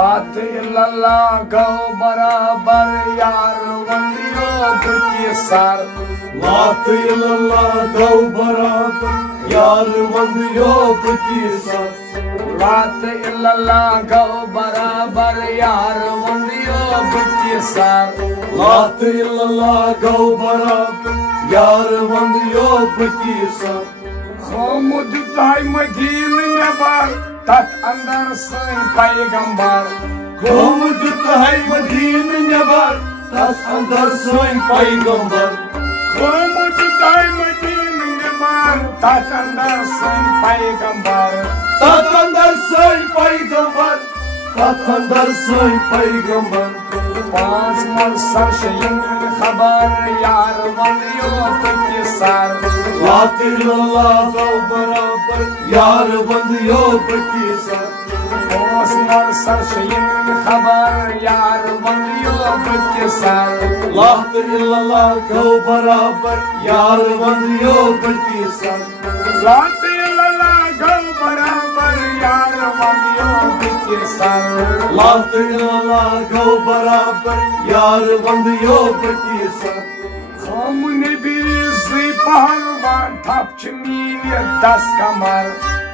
लात इल्लल्लाह गौ बराबर यार वंदियो बुकी सर लात इल्लल्लाह गौ बराबर यार वंदियो बुकी सर लात इल्लल्लाह गौ बराबर यार वंदियो बुकी सर लात इल्लल्लाह गौ बराबर यार वंदियो बुकी सर खुद ताई मदीन नबर तथ अंदर सैन पैगंबर खुद ताई मदीन नबर तथ अंदर सैन पैगंबर खुद ताई मदीन नबर तथ अंदर सैन पैगंबर तथ अंदर सैन पैगंबर तथ अंदर सैन पैगंबर पांच मरसर शयन खबर यार वंदियो बुकी सर लात इल्लल्लाह गौ बराबर यार वंदियो बुकी सर पांच मरसर शयन खबर यार वंदियो बुकी सर लात इल्लल्लाह गौ बराबर यार वंदियो बुकी सर लात इल्लल्लाह गौ बराबर यार वंदियो बुकी सर लात इल्लल्लाह गौ बराबर यार वंदियो बुकी सर हम नबी ज़ी पहलवान थप मील 10 कमर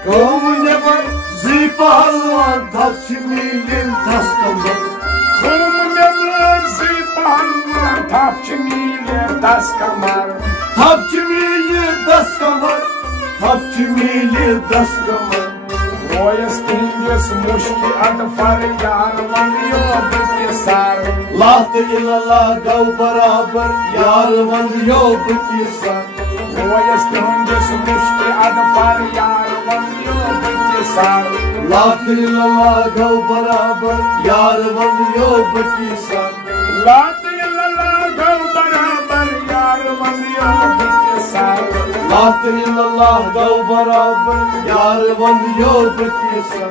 कौम नबर ज़ी पहलवान थप मील 10 कमर हम नबर ज़ी पहलवान थप मील 10 कमर थप मील 10 कमर थप मील 10 कमर Voyas tinhas mushki adfar yaar वंदियो बुकी सर लात इल्लल्लाह गौ बराबर यार वंदियो बुकी सर Voyas tinhas mushki adfar yaar वंदियो बुकी सर लात इल्लल्लाह गौ बराबर यार वंदियो बुकी सर लात इल्लल्लाह गौ बराबर यार वंदियो बुकी सर लात इल्लल्लाह गौ बराबर यार वंदियो बुकी सर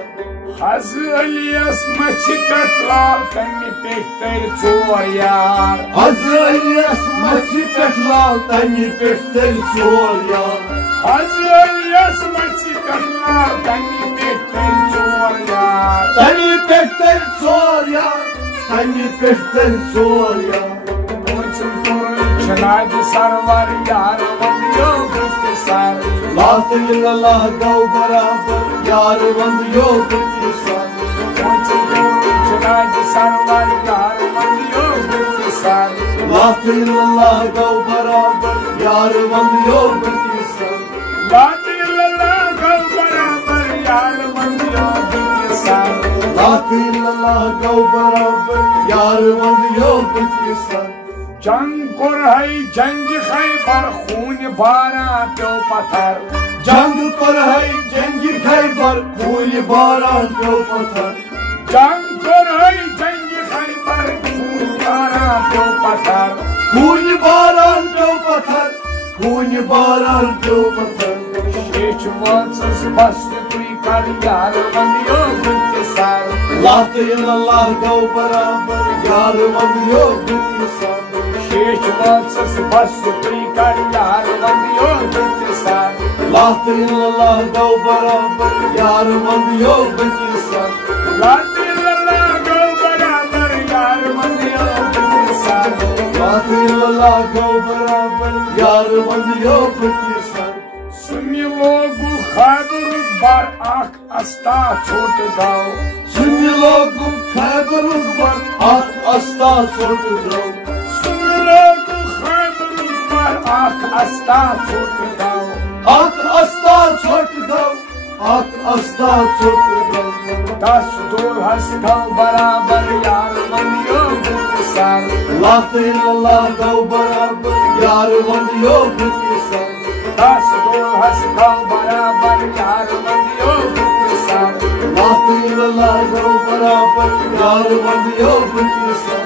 हज अलियस मछी कटलाल तमि पेटर चोर यार हज अलियस मछी कटलाल तमि पेटर चोर यार हज अलियस मछी कटलाल तमि पेटर चोर यार तमि पेटर चोर यार तमि पेटर चोर यार जनाब सरवर यार वंदियो बुकी सर लात इल्लल्लाह गौ बराबर यार वंदियो बुकी सर जनाब सरवर यार वंदियो बुकी सर लात इल्लल्लाह गौ बराबर यार वंदियो बुकी सर लात इल्लल्लाह गौ बराबर यार वंदियो बुकी सर लात इल्लल्लाह गौ बराबर यार वंदियो बुकी सर जंग कर है जंग खैबर खून बारा प्यो पत्थर जंग कर है जंग खैबर खून बारा प्यो पत्थर जंग कर है जंग खैबर खून बारा प्यो पत्थर खून बारा प्यो पत्थर खून बारा प्यो पत्थर शेष वंशस बस तुई कर यार वंदियो बुकी सर लात इल्लल्लाह गौ बराबर यार वंदियो बुकी सर शेष वंशस बस तुई कर यार वंदियो बुकी सर लात इल्लल्लाह गौ बराबर यार वंदियो बुकी सर लात इल्लल्लाह गौ बराबर यार वंदियो बुकी सर लात इल्लल्लाह गौ बराबर यार वंदियो बुकी सर सुनी लोगु खैबर बर आख अस्ता छोट गाओ सुनी लोगु खैबर बर आख अस्ता छोट गाओ सुनी लोगु खैबर बर आख अस्ता छोट गाओ आख अस्ता छोट गाओ आख अस्ता छोट गाओ 10 डोल हस गाओ बराबर यार वंदियो बुकी सर लात इल्लल्लाह गौ बराबर यार वंदियो बुकी सर 10 डोल हस गाओ बराबर यार वंदियो बुकी सर लात इल्लल्लाह गौ बराबर यार वंदियो बुकी सर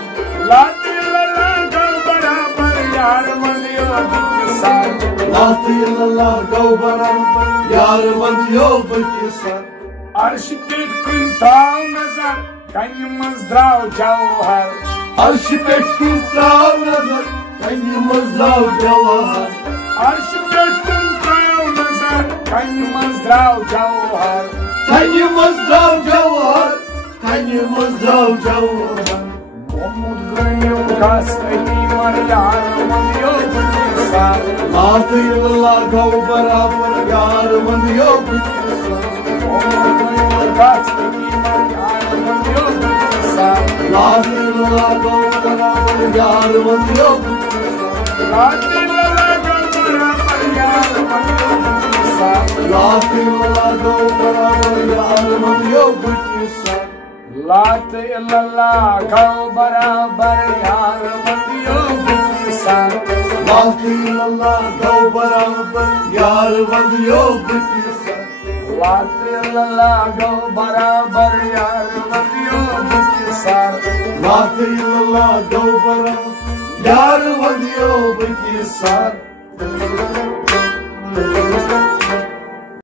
लात इल्लल्लाह गौ बराबर यार वंदियो बुकी सर लात इल्लल्लाह गौ बराबर यार वंदियो बुकी सर अर्श पेट कुन ताव नजर कन्य मज द्राव जौहर अर्श पेट कुन ताव नजर कन्य मज द्राव जौहर अर्श पेट कुन ताव नजर कन्य मज द्राव जौहर कन्य मज द्राव जौहर Hani muzdav jawban Umut gönül kas eti mar yar mand yok sar La illallah gav barabar yar mand yok Umut gönül kas eti mar yar mand yok sar La illallah gav barabar yar mand yok La illallah gav barabar yar mand yok sar La illallah gav barabar yar mand yok La illallah gav barabar yar mand yok sar La illallah gav barabar yar mand yok La illallah gav barabar yar mand yok sar La illallah gav barabar yar mand yok sar